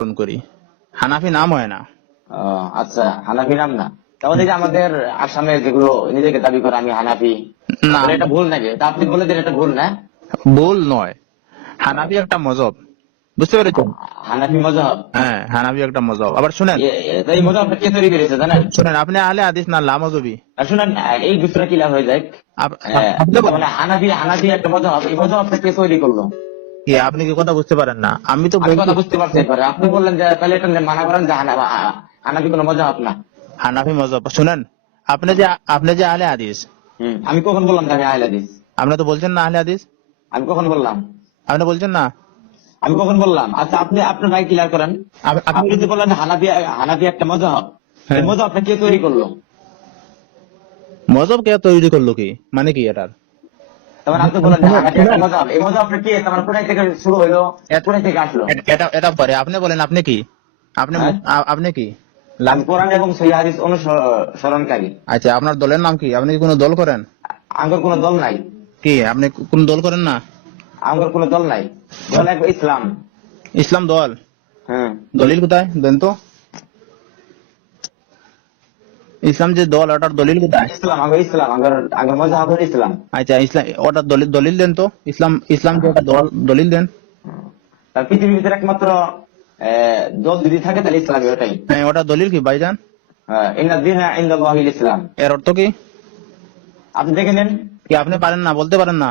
অনুসরণ করি। হানাফি নাম হয় না। আচ্ছা, হানাফি নাম না। তাহলে যে আমাদের আসামে যেগুলো নিজেকে দাবি করে আমি হানাফি, না, তাহলে এটা ভুল নাকি? তা আপনি বলে দেন এটা ভুল না? ভুল নয়। হানাফি একটা মজহব, বুঝতে পেরেছেন? হানাফি মজহব? হ্যাঁ, হানাফি একটা মজহব। আবার শুনেন, এই মজহবটা কে তৈরি করেছে জানেন? শুনেন, আপনি আহলে হাদিস না লামজবি? আর শুনেন, এই বিষয়টা ক্লিয়ার হয়ে যায়। আপনি মানে হানাফি হানাফি একটা মজহব, এই মজহবটা কে তৈরি করলো? কি, আপনি কি কথা বুঝতে পারেন না? আমি তো আমি বলছি কথা বুঝতে পারছি এবারে। আপনি বললেন যে তাহলে এটা মানা করেন যে হানাফি কোনো মজহব না। হানাফি মজহব। শুনেন, আপনি যে আহলে হাদিস, আমি কখন বললাম যে আমি আহলে হাদিস? আপনি তো বলছেন না আহলে হাদিস। আমি কখন বললাম? আপনি বলছেন না। আমি কখন বললাম? আচ্ছা, আপনি আপনার ভাই ক্লিয়ার করেন। আপনি যদি বলেন হানাফি হানাফি একটা মজহব, এই মজহবটা কে তৈরি করলো? মজহব কে তৈরি করলো, কি মানে কি এটার? তখন আপনি বলেন যে হানাফি একটা মজহব, এই মজহবটা কে তোমার কোথায় থেকে শুরু হইলো, কোথায় থেকে আসলো? এটা এটা পরে আপনি বলেন, আপনি কি? আপনি হ্যাঁ? আপনি কি? আমি কোরআন এবং সহিহ হাদিস অনুসরণকারী। আচ্ছা, আপনার দলের নাম কি? আপনি কি কোনো দল করেন? আমার কোনো দল নাই। কি, আপনি কোন দল করেন না? আমার কোনো দল নাই। দল এক ইসলাম। ইসলাম দল? হ্যাঁ। দলিল কোথায় দেন তো? ইসলাম যে দল, ওটার দলিল কোথায়? ইসলাম আগের মজহব হলো ইসলাম। আচ্ছা, ইসলাম ওটার দলিল দলিল দেন তো। ইসলাম যে একটা দল, দলিল দেন। তার পৃথিবীর ভিতরে একমাত্র দল যদি থাকে তাহলে ইসলামী, ওটাই। হ্যাঁ, ওটার দলিল কি ভাইজান? ইন্না দীনা ইনদাল্লাহিল ইসলাম। এর অর্থ কি? আপনি দেখে নেন। কি আপনি পারেন না, বলতে পারেন না?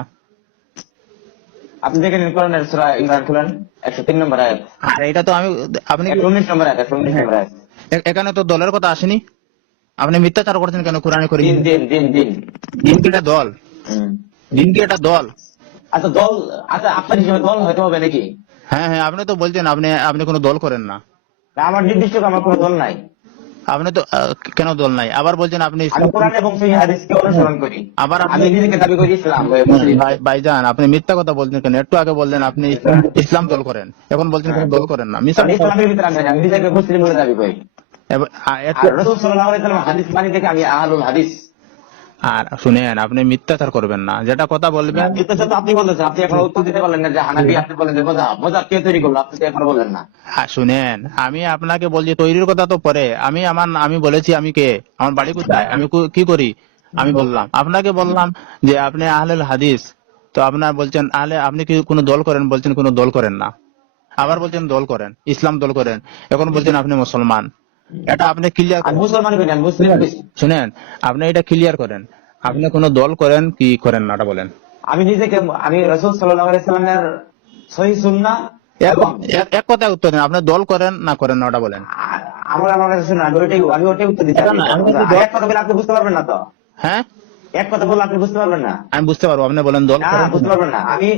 আপনি দেখে নেন কোরআনের সূরা ইমরান খুলেন, 103 নম্বর আয়াত। আর এটা তো আপনি 119 নম্বর আয়াত, 119 নম্বর আয়াত। এখানে তো দলের কথা আসেনি। আপনি মিথ্যাচার করছেন কেন কোরআনে করে? দিন দিন দিন দিন। দিন কি এটা দল? হুম। দিন কি এটা দল? আচ্ছা দল, আচ্ছা আপনার হিসেবে দল হয়তো হবে নাকি? হ্যাঁ হ্যাঁ, আপনি তো বলছেন আপনি কোনো দল করেন না। না, আমার নির্দিষ্ট আমার কোনো দল নাই। আপনি তো কেন দল নাই? আবার বলছেন আপনি আমি কোরআন এবং সহিহ হাদিসকে অনুসরণ করি। আবার আমি নিজেকে দাবি করি ইসলাম মুসলিম। ভাইজান, আপনি মিথ্যা কথা বলছেন কেন? একটু আগে বললেন আপনি ইসলাম দল করেন, এখন বলছেন কোনো দল করেন না। মিথ্যা কারণ ইসলামের ভিতরে আমি নিজেকে মুসলিম বলে দাবি করি। আর রাসূল সাল্লাল্লাহু আলাইহি ওয়াসাল্লাম হাদিস মানি থেকে আমি আহলুল হাদিস। আর শুনেন, আপনি মিথ্যাচার করবেন না, যেটা কথা বলবেন। এটা তো আপনি বলেছেন, আপনি এখন উত্তর দিতে পারলেন না যে হানাফি, আপনি বলেন যে মজাব কে তৈরি করলো, আপনি তো এখন বললেন না। শুনেন, আমি আপনাকে বলছি তৈরির কথা তো পরে। আমি বলেছি আমি কে, আমার বাড়ি কোথায়, আমি কি করি, আমি বললাম। আপনাকে বললাম যে আপনি আহলুল হাদিস, তো আপনার বলছেন আপনি কি কোনো দল করেন? বলছেন কোনো দল করেন না। আবার বলছেন দল করেন, ইসলাম দল করেন। এখন বলছেন আপনি মুসলমান। এটা আপনি ক্লিয়ার আমি করেন। মুসলমান করি, আমি মুসলিম করি। শুনেন, আপনি এটা ক্লিয়ার করেন, আপনি কোনো দল করেন কি করেন না, এটা বলেন। আমি নিজেকে আমি রাসূল সাল্লাল্লাহু আলাইহি ওয়াসাল্লামের সহিহ সুন্নাহ এবং এক কথায় উত্তর দেন, আপনি দল করেন না করেন না, ওটা বলেন। আমার কাছে শুনুন, আমি ওটাই উত্তর দিচ্ছি। এক কথা বলে আপনি বুঝতে পারবেন না তো? হ্যাঁ, এক কথা বলে আপনি বুঝতে পারবেন না? আমি বুঝতে পারবো, আপনি বলেন দল না, করেন। বুঝতে পারবেন না। আমি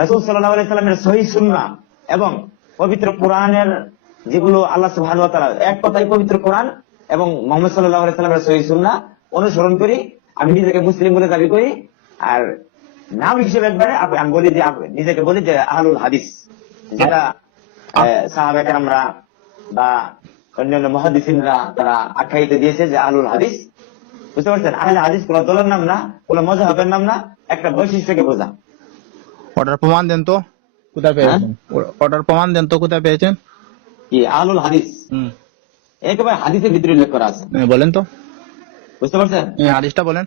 রাসূল সাল্লাল্লাহু আলাইহি ওয়াসাল্লামের সহিহ সুন্নাহ এবং পবিত্র কোরআনের যেগুলো আল্লাহ সুবহানাহু ওয়া তাআলা, এক কথায় পবিত্র কোরআন এবং মুহাম্মদ সাল্লাল্লাহু আলাইহি ওয়াসাল্লামের সহিহ সুন্নাহ অনুসরণ করি। আমি নিজেকে মুসলিম বলে দাবি করি। আর নাম হিসেবে একবারে আমি বলি যে নিজেকে বলি যে আহলুল হাদিস, যেটা সাহাবা কেরামরা বা অন্যান্য মুহাদ্দিসিনরা তারা আখ্যায়িত দিয়েছে যে আহলুল হাদিস। বুঝতে পারছেন? আহলে হাদিস কোন দলের নাম না, কোন মযহাবের নাম না, একটা বৈশিষ্ট্যকে বোঝা। ওটার প্রমাণ দেন তো, কোথায় পেয়েছেন? ওটার প্রমাণ দেন তো, কোথায় পেয়েছেন? কি আহলুল হাদিস? একেবারে হাদিসের ভিতরে উল্লেখ করা আছে। বলেন তো, বুঝতে পারছেন? হাদিসটা বলেন।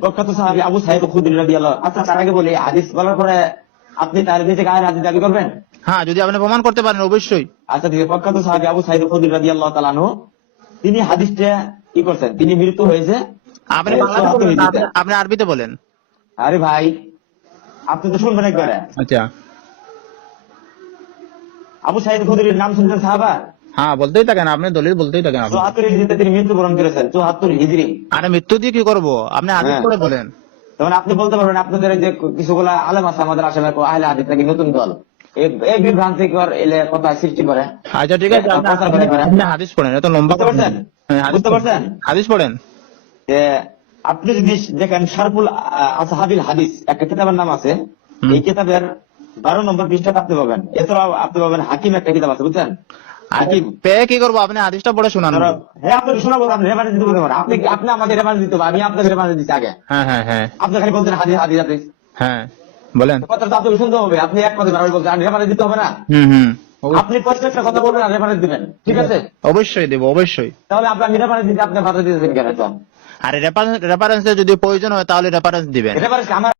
প্রখ্যাত সাহাবী আবু সাঈদ খুদরী রাদিয়াল্লাহু। আচ্ছা, তার আগে বলি, হাদিস বলার পরে আপনি তার নিজেকে আহলে হাদিস দাবি করবেন? হ্যাঁ, যদি আপনি প্রমাণ করতে পারেন অবশ্যই। আচ্ছা ঠিক আছে। প্রখ্যাত সাহাবী আবু সাঈদ খুদরী রাদিয়াল্লাহু তাআলা আনহু, তিনি হাদিসটা কি করছেন, তিনি মৃত্যু হয়েছে আপনি বাংলাতে বলেন, আপনি আরবিতে বলেন। আরে ভাই, আপনি তো শুনবেন একবারে। আচ্ছা, আবু সাঈদ খুদরীর নাম শুনছেন সাহাবা? হ্যাঁ, বলতেই থাকেন, আপনি দলিল বলতেই থাকেন। 74 হিজরিতে তিনি মৃত্যুবরণ করেছেন। 74 হিজরি। আরে মৃত্যু দিয়ে কি করবো, আপনি হাদিস করে বলেন। তখন আপনি বলতে পারবেন আপনাদের যে কিছুগুলা আলেম আছে আমাদের আসামে, আহলে হাদিস নাকি নতুন দল, এই বিভ্রান্তিকর এলে কথা সৃষ্টি করে। আচ্ছা ঠিক আছে, আপনি হাদিস পড়েন, এত লম্বা বুঝতে পারছেন? বুঝতে পারছেন? হাদিস পড়েন। যে আপনি যদি দেখেন শারফুল আসহাবিল হাদিস, একটা কিতাবের নাম আছে। এই কিতাবের 12 নম্বর পৃষ্ঠাতে আপনি পাবেন। এছাড়াও আপনি পাবেন হাকিম একটা কিতাব আছে, বুঝছেন? হাকিম পেয়ে কি করবো, আপনি হাদিসটা পড়ে শোনান। হ্যাঁ, আপনাকে শোনাবো, আপনি রেফারেন্স দিতে পারেন। আপনি আমাদের রেফারেন্স দিতে হবে, আমি আপনাকে রেফারেন্স দিচ্ছি আগে। হ্যাঁ হ্যাঁ হ্যাঁ আপনি খালি বলতেন হাদিস হাদিস হাদিস। হ্যাঁ, বলেন। কথাটা আপনাকে শুনতে হবে, আপনি এক কথা বারবার বলছেন, রেফারেন্স দিতে হবে না? হুম। আপনি স্পষ্ট একটা কথা বলবেন আর রেফারেন্স দিবেন, ঠিক আছে? অবশ্যই দেবো, অবশ্যই। তাহলে আপনার রেফারেন্স দিতে আপনি বাধা দিতেছেন কেন? তো আর রেফারেন্সের যদি প্রয়োজন হয় তাহলে রেফারেন্স দিবেন। রেফারেন্স আমার